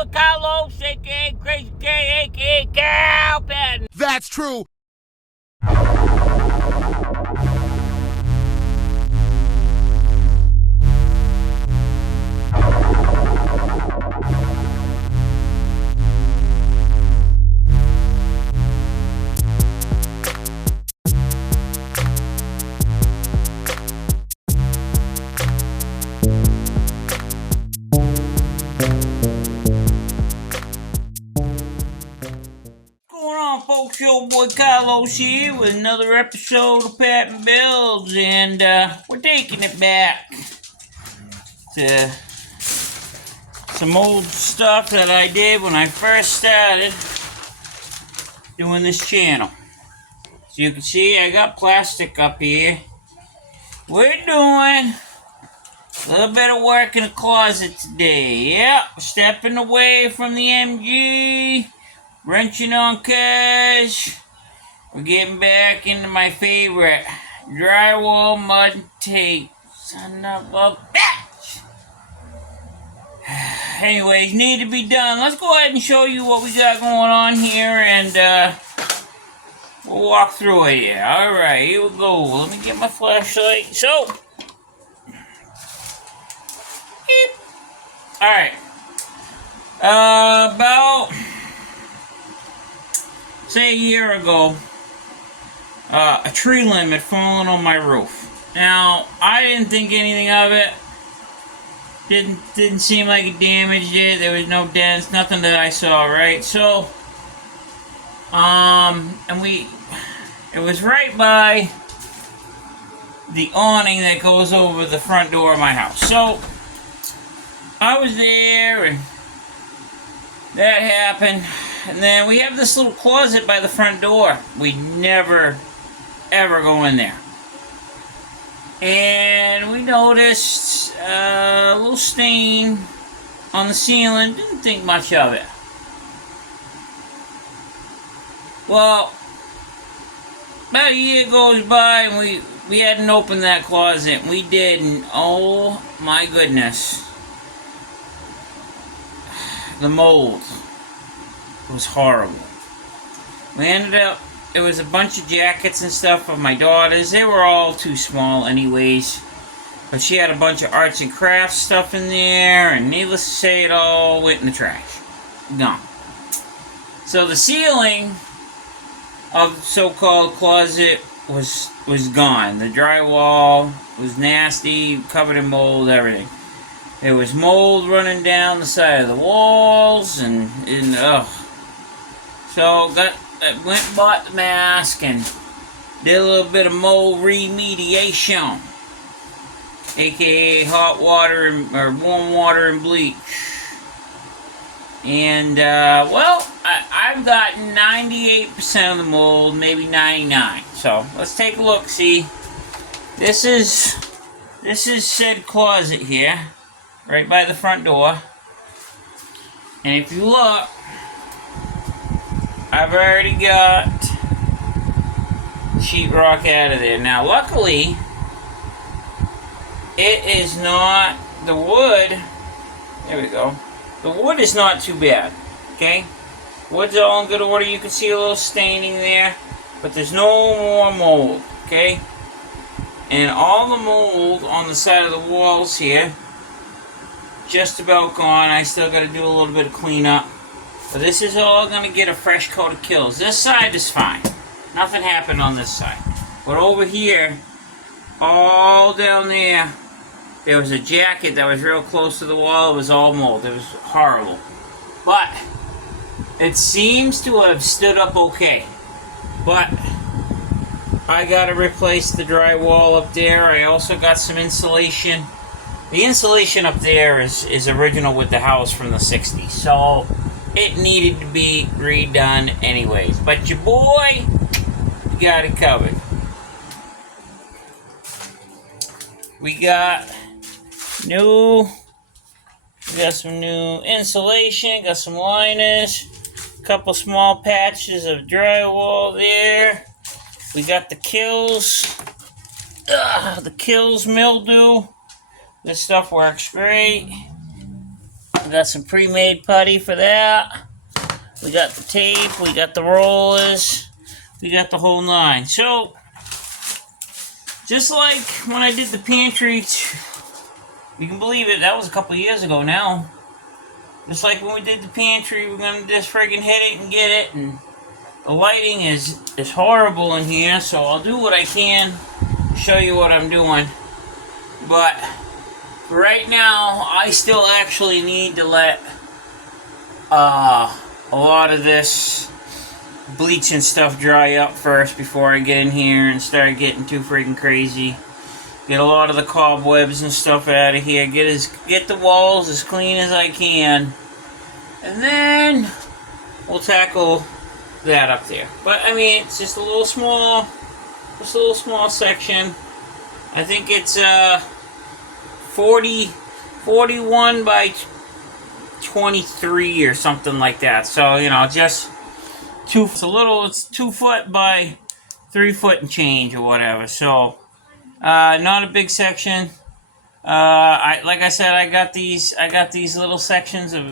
boy Kalos, aka Crazy K, aka Cal Patton. That's true. Folks, your boy Kalos here with another episode of PattenBuilds, and we're taking it back to some old stuff that I did when I first started doing this channel. So you can see I got plastic up here. We're doing a little bit of work in the closet today. Yep, stepping away from the MG. Wrenching on cars. We're getting back into my favorite drywall mud tape. Son of a bitch. Anyways, need to be done. Let's go ahead and show you what we got going on here, and we'll walk through it here. Alright, here we go. Let me get my flashlight. So, alright. About, say, a year ago, a tree limb had fallen on my roof. Now, I didn't think anything of it. Didn't seem like it damaged it. There was no dents, nothing that I saw, right? So, it was right by the awning that goes over the front door of my house. So, I was there, and that happened. And then we have this little closet by the front door. We never, ever go in there. And we noticed a little stain on the ceiling. Didn't think much of it. Well, about a year goes by and we hadn't opened that closet. We did, and oh my goodness. The mold was horrible. We ended up, it was a bunch of jackets and stuff of my daughter's. They were all too small anyways. But she had a bunch of arts and crafts stuff in there, and needless to say, it all went in the trash. Gone. So the ceiling of the so-called closet was gone. The drywall was nasty, covered in mold, everything. There was mold running down the side of the walls, and ugh. So went and bought the mask and did a little bit of mold remediation, aka hot water or warm water and bleach. And well, I've gotten 98% of the mold, maybe 99. So let's take a look. See, this is said closet here, right by the front door. And if you look, I've already got sheetrock out of there. Now, luckily, it is not, the wood, there we go. The wood is not too bad, okay? Wood's all in good order. You can see a little staining there, but there's no more mold, okay? And all the mold on the side of the walls here, just about gone. I still got to do a little bit of cleanup. But this is all going to get a fresh coat of kills. This side is fine. Nothing happened on this side. But over here, all down there, there was a jacket that was real close to the wall. It was all mold. It was horrible. But it seems to have stood up okay. But I got to replace the drywall up there. I also got some insulation. The insulation up there is original with the house from the 60s. So it needed to be redone anyways. But your boy got it covered. We got some new insulation, got some liners, a couple small patches of drywall there. We got the kills mildew. This stuff works great. We got some pre-made putty for that. We got the tape, we got the rollers, we got the whole nine. So, just like when I did the pantry, you can believe it, that was a couple years ago now. Just like when we did the pantry, we're gonna just friggin' hit it and get it. And the lighting is horrible in here, so I'll do what I can to show you what I'm doing. But right now, I still actually need to let a lot of this bleach and stuff dry up first before I get in here and start getting too freaking crazy. Get a lot of the cobwebs and stuff out of here. Get the walls as clean as I can, and then we'll tackle that up there. But I mean, it's just a little small section. I think it's 41 by 23 or something like that. So, you know, just it's 2 foot by 3 foot and change or whatever. So, not a big section. Like I said, I got these little sections of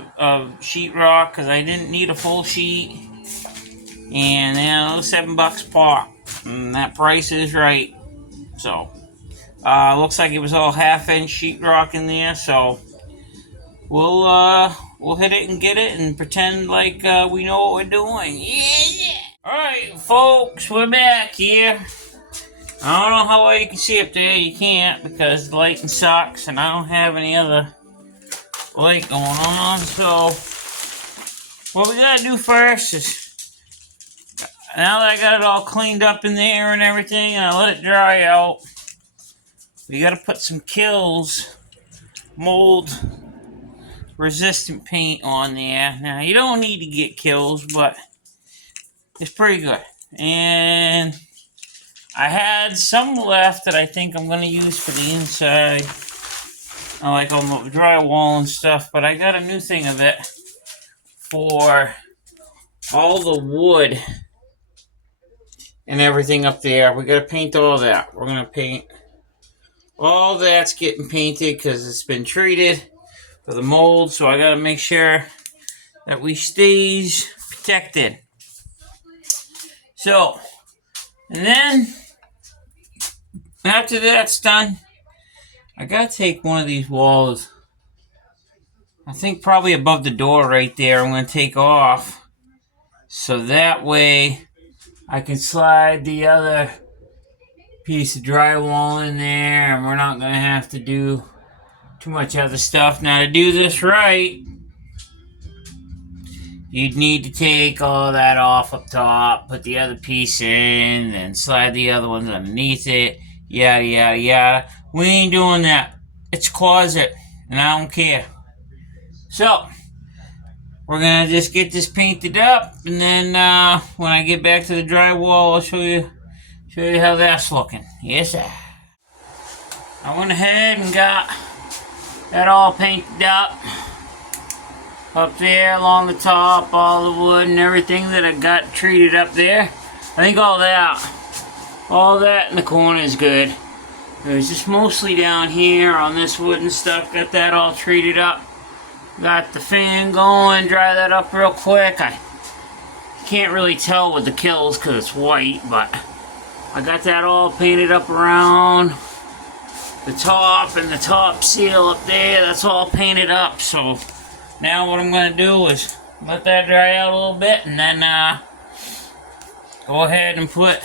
sheetrock because I didn't need a full sheet. And then $7 pop. And that price is right. So, looks like it was all half-inch sheetrock in there, so we'll hit it and get it and pretend like we know what we're doing. Yeah! Alright, folks, we're back here. I don't know how well you can see up there. You can't because the lighting sucks and I don't have any other light going on. So, what we gotta do first is, now that I got it all cleaned up in there and everything and I let it dry out, we gotta put some Kills mold resistant paint on there. Now, you don't need to get Kills, but it's pretty good. And I had some left that I think I'm going to use for the inside. Like on the drywall and stuff. But I got a new thing of it for all the wood and everything up there. We got to paint all that. We're going to paint. All that's getting painted because it's been treated for the mold. So I got to make sure that we stays protected. So, and then after that's done, I gotta take one of these walls, I think probably above the door right there, I'm gonna take off. So that way I can slide the other piece of drywall in there and we're not gonna have to do too much other stuff. Now to do this right, you'd need to take all that off up top, put the other piece in, then slide the other ones underneath it, yada, yada, yada. We ain't doing that. It's a closet, and I don't care. So, we're going to just get this painted up, and then when I get back to the drywall, I'll show you how that's looking. Yes, sir. I went ahead and got that all painted up there along the top, all the wood and everything that I got treated up there. I think all that in the corner is good. It was just mostly down here on this wood and stuff. Got that all treated up. Got the fan going, dry that up real quick. I can't really tell with the Kills because it's white, but I got that all painted up around the top and the top seal up there. That's all painted up. So now what I'm going to do is let that dry out a little bit and then go ahead and put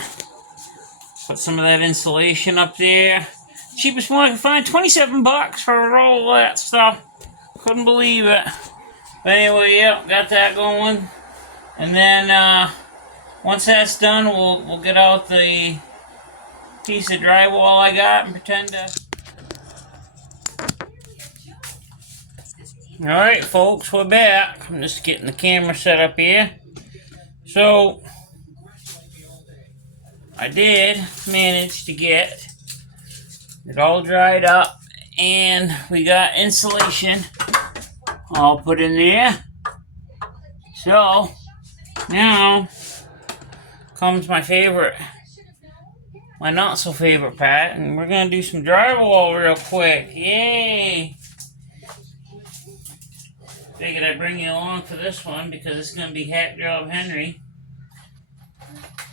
some of that insulation up there. Cheapest one I could find, $27 for a roll of that stuff. Couldn't believe it. But anyway, yeah, got that going. And then once that's done, we'll get out the piece of drywall I got and pretend to... Alright folks, we're back. I'm just getting the camera set up here. So, I did manage to get it all dried up and we got insulation all put in there. So, now comes my not so favorite part, and we're going to do some drywall real quick. Yay! Figured I'd bring you along for this one because it's going to be Hack Job Henry.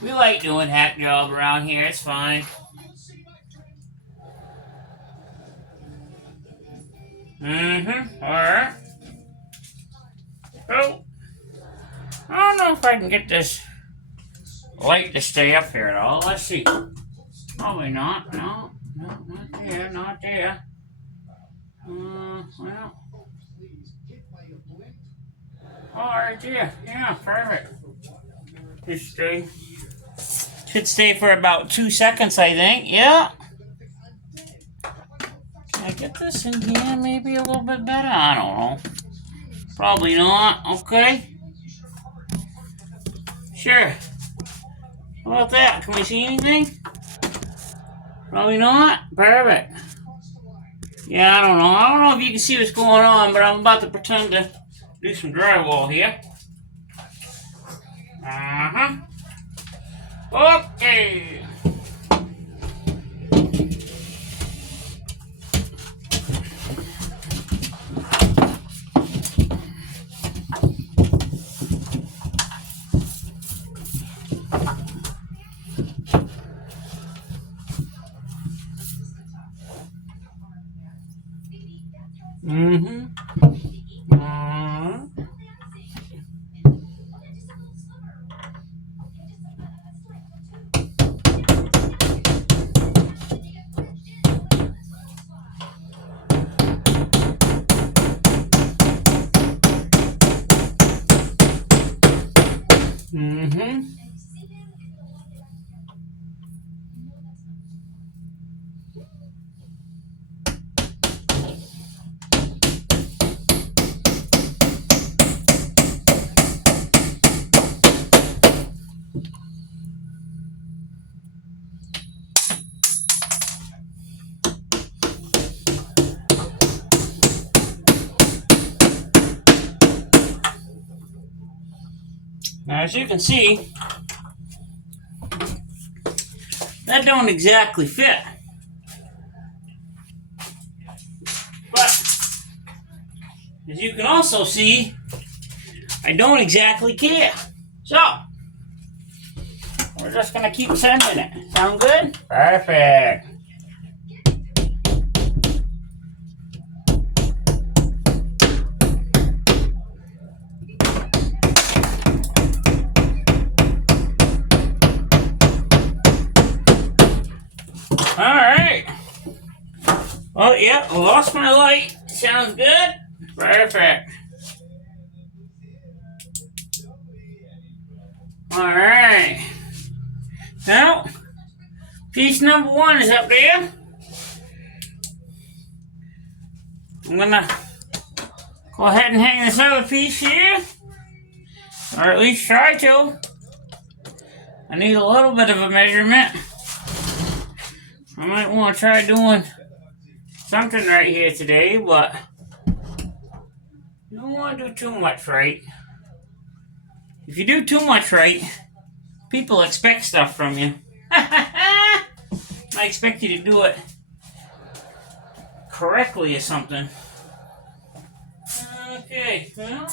We like doing hack job around here. It's fine. Alright. Oh. I don't know if I can get this light to stay up here at all. Let's see. Probably not. No, not there. Not there. Well. Oh, right there. Yeah, perfect. Should stay for about 2 seconds, I think. Yeah. Can I get this in here maybe a little bit better? I don't know. Probably not. Okay. Sure. How about that? Can we see anything? Probably not. Perfect. Yeah, I don't know. I don't know if you can see what's going on, but I'm about to pretend to do some drywall here. Okay. Now, as you can see, that don't exactly fit. But, as you can also see, I don't exactly care. So, we're just going to keep sending it. Sound good? Perfect. Alright. Oh, yeah, I lost my light. Sounds good? Perfect. Alright. Now, piece number 1 is up there. I'm gonna go ahead and hang this other piece here. Or at least try to. I need a little bit of a measurement. I might want to try doing something right here today, but you don't want to do too much right. If you do too much right, people expect stuff from you. I expect you to do it correctly or something. Okay, well,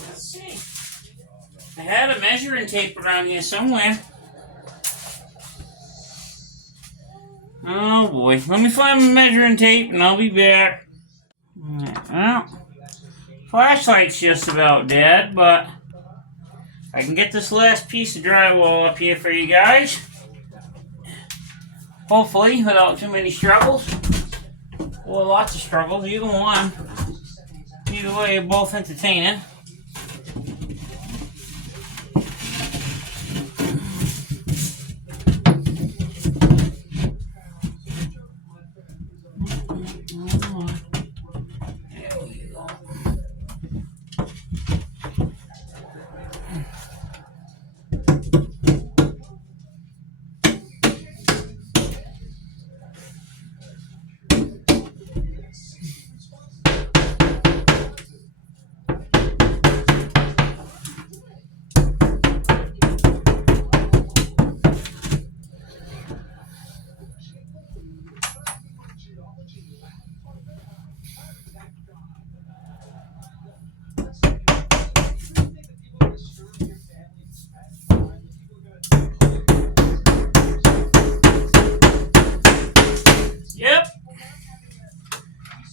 let's see. I had a measuring tape around here somewhere. Oh boy, let me find my measuring tape and I'll be back. Well, flashlight's just about dead, but I can get this last piece of drywall up here for you guys. Hopefully, without too many struggles. Well, lots of struggles, either one. Either way, both entertaining.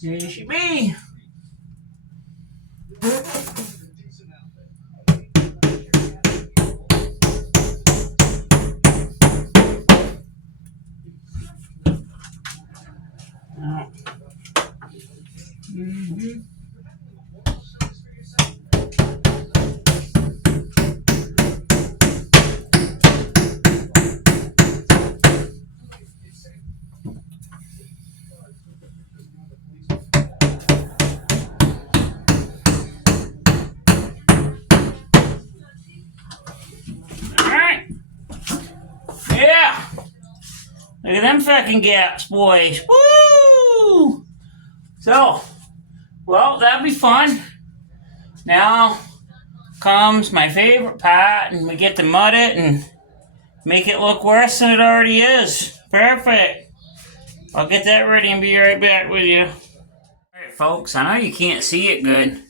Here she be. Mm-hmm. Alright. Yeah. Look at them fucking gaps, boys. Woo! So, well, that'd be fun. Now comes my favorite part, and we get to mud it and make it look worse than it already is. Perfect. I'll get that ready and be right back with you. Alright, folks, I know you can't see it good,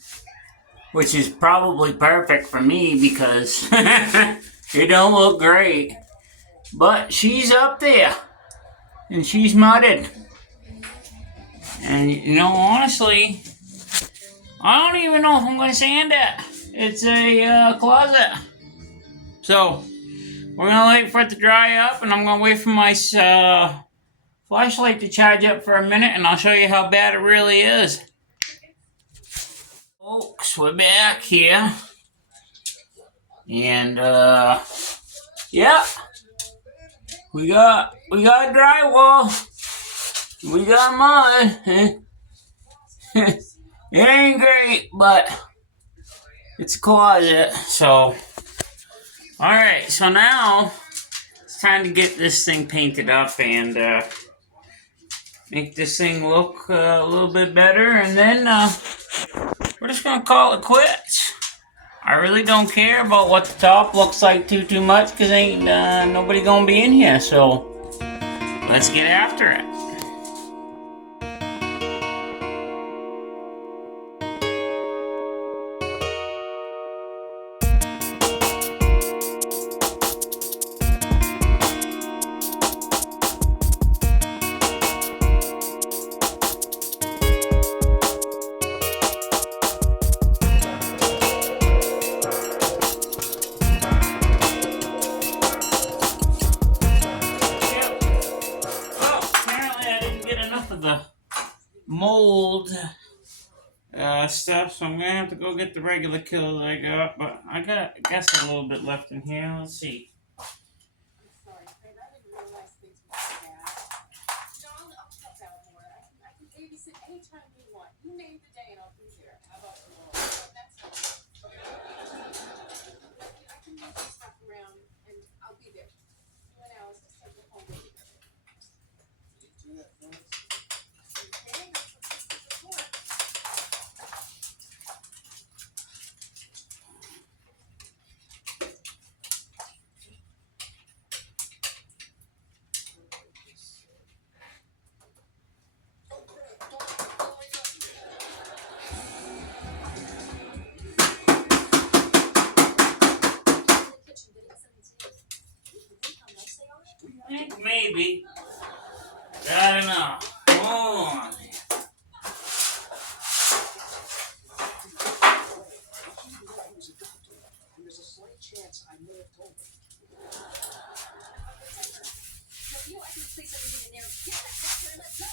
which is probably perfect for me because it don't look great. But she's up there, and she's mudded. And, you know, honestly, I don't even know if I'm going to sand it. It's a closet. So, we're going to wait for it to dry up, and I'm going to wait for my flashlight to charge up for a minute, and I'll show you how bad it really is. Folks, we're back here. And, yeah. We got drywall. We got mud. It ain't great, but it's a closet, so. Alright, so now it's time to get this thing painted up and make this thing look a little bit better, and then we're just gonna call it quits. I really don't care about what the top looks like too much, because ain't nobody gonna be in here, so let's get after it. The mold stuff, so I'm gonna have to go get the regular kill that I got, but I guess a little bit left in here. Let's see. I think maybe. I don't know. Oh. There's a slight chance I may have told him. You know, I can place everything in there. Get that picture and let's go.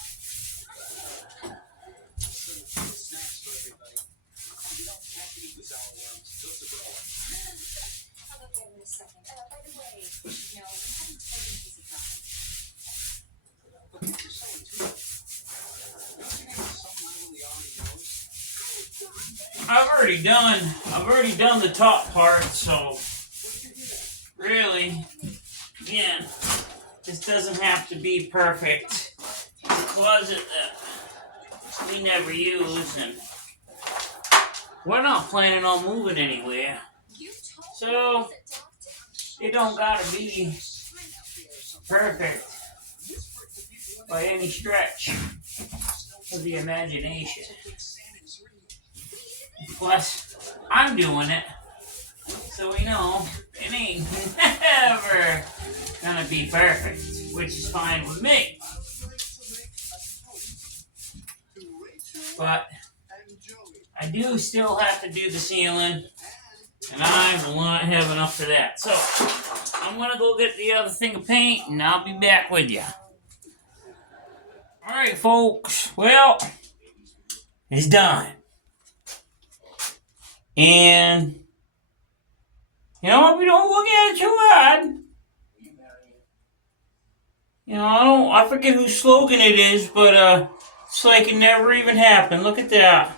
Snacks for everybody. You don't have to eat the sour worms. Just a throw it. How about wait a second? By the way, no, we haven't told him he's a guy. But you're saying too. I've already done the top part, so really, again, this doesn't have to be perfect. It's a closet that we never use, and we're not planning on moving anywhere, so it don't gotta be perfect by any stretch of the imagination. Plus, I'm doing it, so we know it ain't never gonna be perfect, which is fine with me. but I do still have to do the ceiling, and I will not have enough for that. So I'm gonna go get the other thing of paint, and I'll be back with you. All right, folks. Well, it's done, and you know, we don't look at it too hard. You know, I forget whose slogan it is, but it's like it never even happened. Look at that.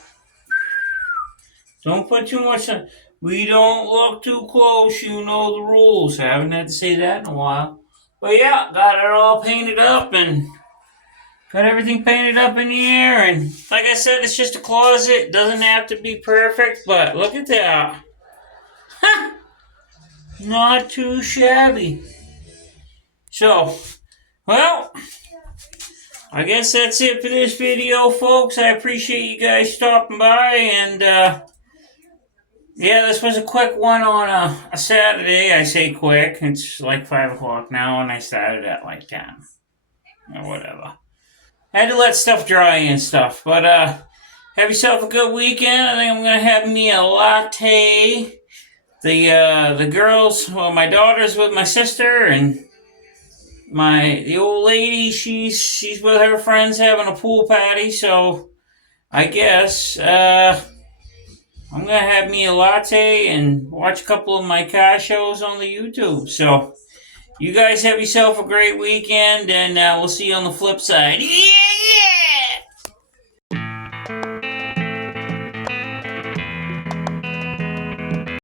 Don't put too much on. We don't look too close, you know the rules. I haven't had to say that in a while. But yeah, got it all painted up and got everything painted up in the air. And like I said, it's just a closet. Doesn't have to be perfect, but look at that. Not too shabby. So, well, I guess that's it for this video, folks. I appreciate you guys stopping by, and yeah, this was a quick one on a Saturday. I say quick. It's like 5 o'clock now, and I started at like 10 or whatever. I had to let stuff dry and stuff, but have yourself a good weekend. I think I'm gonna have me a latte. The girls, well, my daughter's with my sister, and the old lady, she's with her friends having a pool party. So I guess I'm gonna have me a latte and watch a couple of my car shows on the YouTube. So you guys have yourself a great weekend, and we'll see you on the flip side. Yeah!